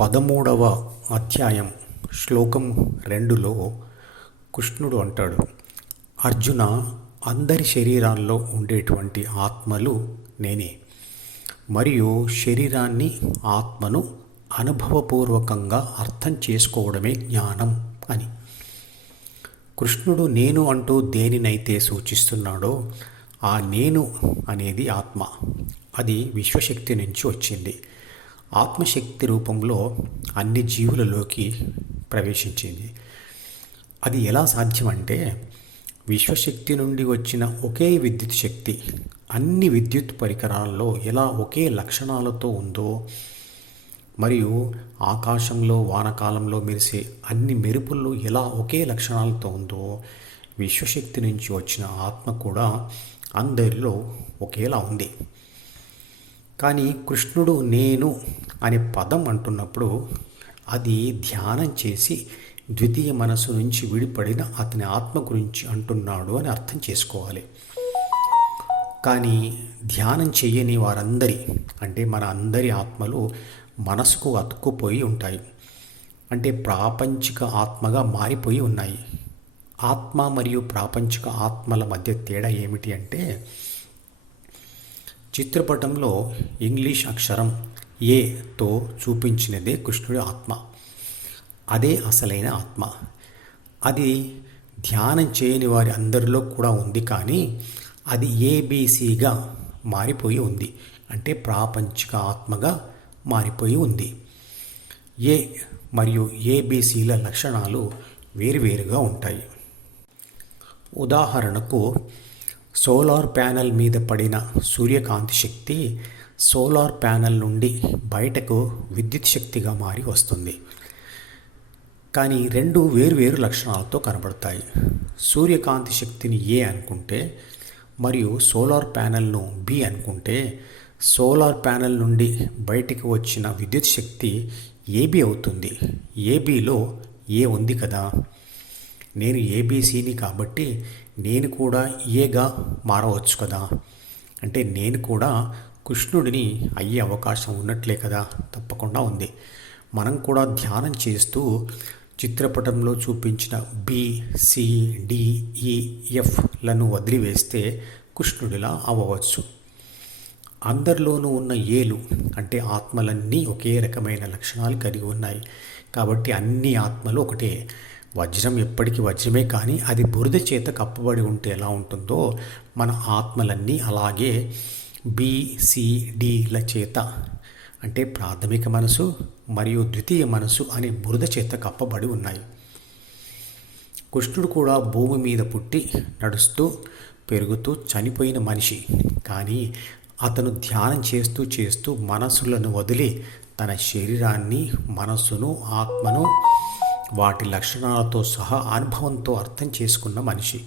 పదమూడవ అధ్యాయం శ్లోకం రెండులో కృష్ణుడు అంటాడు అర్జున అందరి శరీరాల్లో ఉండేటువంటి ఆత్మలు నేనే. మరియు శరీరాన్ని ఆత్మను అనుభవపూర్వకంగా అర్థం చేసుకోవడమే జ్ఞానం అని. కృష్ణుడు నేను అంటూ దేనినైతే సూచిస్తున్నాడో ఆ నేను అనేది ఆత్మ. అది విశ్వశక్తి నుంచి వచ్చింది. ఆత్మశక్తి రూపంలో అన్ని జీవులలోకి ప్రవేశించింది. అది ఎలా సాధ్యమంటే విశ్వశక్తి నుండి వచ్చిన ఒకే విద్యుత్ శక్తి అన్ని విద్యుత్ పరికరాల్లో ఎలా ఒకే లక్షణాలతో ఉందో మరియు ఆకాశంలో వానకాలంలో మెరిసే అన్ని మెరుపుల్లో ఎలా ఒకే లక్షణాలతో ఉందో విశ్వశక్తి నుంచి వచ్చిన ఆత్మ కూడా అందరిలో ఒకేలా ఉంది. కానీ కృష్ణుడు నేను అనే పదం అంటున్నప్పుడు అది ధ్యానం చేసి ద్వితీయ మనసు నుంచి విడిపడిన అతని ఆత్మ గురించి అంటున్నాడు అని అర్థం చేసుకోవాలి. కానీ ధ్యానం చేయని వారందరి అంటే మన అందరి ఆత్మలు మనసుకు అతుక్కుపోయి ఉంటాయి. అంటే ప్రాపంచిక ఆత్మగా మారిపోయి ఉన్నాయి. ఆత్మ మరియు ప్రాపంచిక ఆత్మల మధ్య తేడా ఏమిటి అంటే చిత్రపటంలో ఇంగ్లీష్ అక్షరం ఏతో చూపించినదే కృష్ణుడి ఆత్మ. అదే అసలైన ఆత్మ. అది ధ్యానం చేయని వారి అందరిలో కూడా ఉంది కానీ అది ఏబీసీగా మారిపోయి ఉంది. అంటే ప్రాపంచిక ఆత్మగా మారిపోయి ఉంది. ఏ మరియు ఏబీసీల లక్షణాలు వేరువేరుగా ఉంటాయి. ఉదాహరణకు సోలార్ ప్యానెల్ మీద పడిన సూర్యకాంతి శక్తి సోలార్ ప్యానెల్ నుండి బయటకు విద్యుత్ శక్తిగా మారి వస్తుంది. కానీ రెండు వేరువేరు లక్షణాలతో కనబడతాయి. సూర్యకాంతి శక్తిని ఏ అనుకుంటే మరియు సోలార్ ప్యానెల్ను బి అనుకుంటే సోలార్ ప్యానెల్ నుండి బయటికి వచ్చిన విద్యుత్ శక్తి ఏబి అవుతుంది. ఏబిలో ఏ ఉంది కదా? నేను ఏబీసీని కాబట్టి నేను కూడా ఏగా మారవచ్చు కదా? అంటే నేను కూడా కృష్ణుడిని అయ్యే అవకాశం ఉన్నట్లే కదా? తప్పకుండా ఉంది. మనం కూడా ధ్యానం చేస్తూ చిత్రపటంలో చూపించిన బి సి డి ఈ ఎఫ్లను వదిలివేస్తే కృష్ణుడిలా అవ్వవచ్చు. అందరిలోనూ ఉన్న ఏలు అంటే ఆత్మలన్నీ ఒకే రకమైన లక్షణాలు కలిగి ఉన్నాయి. కాబట్టి అన్ని ఆత్మలు ఒకటే. వజ్రం ఎప్పటికీ వజ్రమే కానీ అది బురద చేత కప్పబడి ఉంటే ఎలా ఉంటుందో మన ఆత్మలన్నీ అలాగే బిసిడిల చేత. అంటే ప్రాథమిక మనసు మరియు ద్వితీయ మనసు అనే బురద చేత కప్పబడి ఉన్నాయి. కృష్ణుడు కూడా భూమి మీద పుట్టి నడుస్తూ పెరుగుతూ చనిపోయిన మనిషి. కానీ అతను ధ్యానం చేస్తూ చేస్తూ మనసులను వదిలి తన శరీరాన్ని మనస్సును ఆత్మను వాటి లక్షణాలతో సహా అనుభవంతో అర్థం చేసుకున్న మనిషి.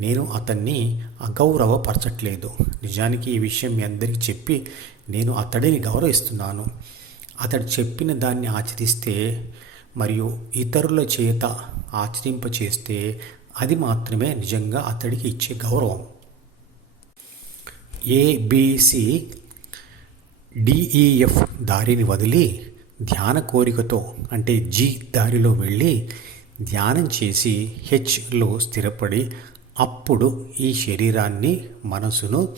నేను అతన్ని అగౌరవపరచట్లేదు. నిజానికి ఈ విషయం మీ అందరికీ చెప్పి నేను అతడిని గౌరవిస్తున్నాను. అతడు చెప్పిన దాన్ని ఆచరిస్తే మరియు ఇతరుల చేత ఆచరింపచేస్తే అది మాత్రమే నిజంగా అతడికి ఇచ్చే గౌరవం. ఏబిసి డిఈఎఫ్ దారిని వదిలి ధ్యాన కోరికతో అంటే జి దారిలో వెళ్ళి ధ్యానం చేసి హెచ్లో స్థిరపడి అప్పుడు ఈ శరీరాన్ని మనసును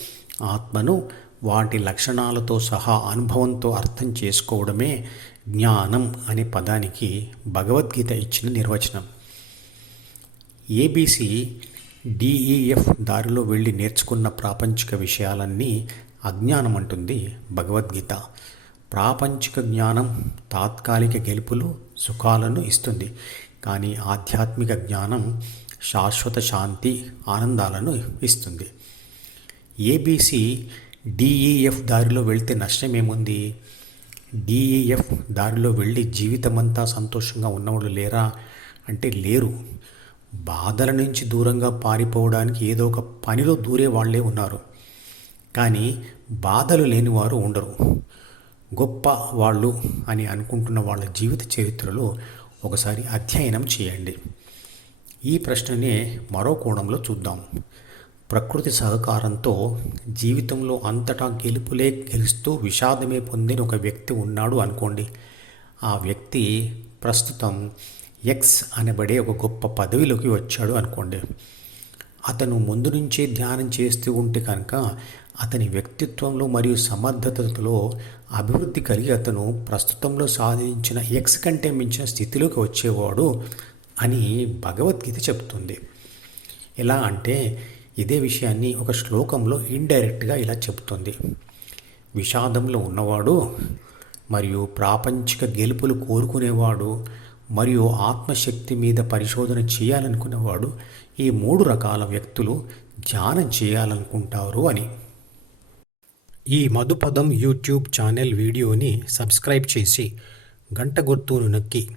ఆత్మను వాటి లక్షణాలతో సహా అనుభవంతో అర్థం చేసుకోవడమే జ్ఞానం అనే పదానికి భగవద్గీత ఇచ్చిన నిర్వచనం. ఏబీసీ డిఈఎఫ్ దారిలో వెళ్ళి నేర్చుకున్న ప్రాపంచిక విషయాలన్నీ అజ్ఞానం అంటుంది భగవద్గీత. ప్రాపంచిక జ్ఞానం తాత్కాలిక గెలుపులు సుఖాలను ఇస్తుంది. కానీ ఆధ్యాత్మిక జ్ఞానం శాశ్వత శాంతి ఆనందాలను ఇస్తుంది. ఏబీసీ డిఈఎఫ్ దారిలో వెళ్తే నష్టమేముంది డిఈఎఫ్ దారిలో వెళ్ళి జీవితమంతా సంతోషంగా ఉన్నవాళ్ళు లేరా? అంటే లేరు. బాధల నుంచి దూరంగా పారిపోవడానికి ఏదో ఒక పనిలో దూరే వాళ్ళే ఉన్నారు. కానీ బాధలు లేనివారు ఉండరు. గొప్ప వాళ్ళు అని అనుకుంటున్న వాళ్ళ జీవిత చరిత్రలో ఒకసారి అధ్యయనం చేయండి. ఈ ప్రశ్ననే మరో కోణంలో చూద్దాం. ప్రకృతి సహకారంతో జీవితంలో అంతటా గెలుపులే గెలుస్తూ విషాదమే పొందిన ఒక వ్యక్తి ఉన్నాడు అనుకోండి. ఆ వ్యక్తి ప్రస్తుతం ఎక్స్ అనబడే ఒక గొప్ప పదవిలోకి వచ్చాడు అనుకోండి. అతను ముందు నుంచే ధ్యానం చేస్తూ ఉంటే కనుక అతని వ్యక్తిత్వంలో మరియు సమర్థతలో అభివృద్ధి కలిగి అతను ప్రస్తుతంలో సాధించిన ఎక్స్ కంటే మించిన స్థితిలోకి వచ్చేవాడు అని భగవద్గీత చెప్తుంది. ఎలా అంటే ఇదే విషయాన్ని ఒక శ్లోకంలో ఇండైరెక్ట్గా ఇలా చెప్తుంది. విషాదంలో ఉన్నవాడు మరియు ప్రాపంచిక గెలుపులు కోరుకునేవాడు మరియు ఆత్మశక్తి మీద పరిశోధన చేయాలనుకునేవాడు ఈ మూడు రకాల వ్యక్తులు ధ్యానం చేయాలనుకుంటారు అని. ఈ మధుపదం యూట్యూబ్ ఛానల్ వీడియోని సబ్స్క్రైబ్ చేసి గంట గుర్తును నొక్కి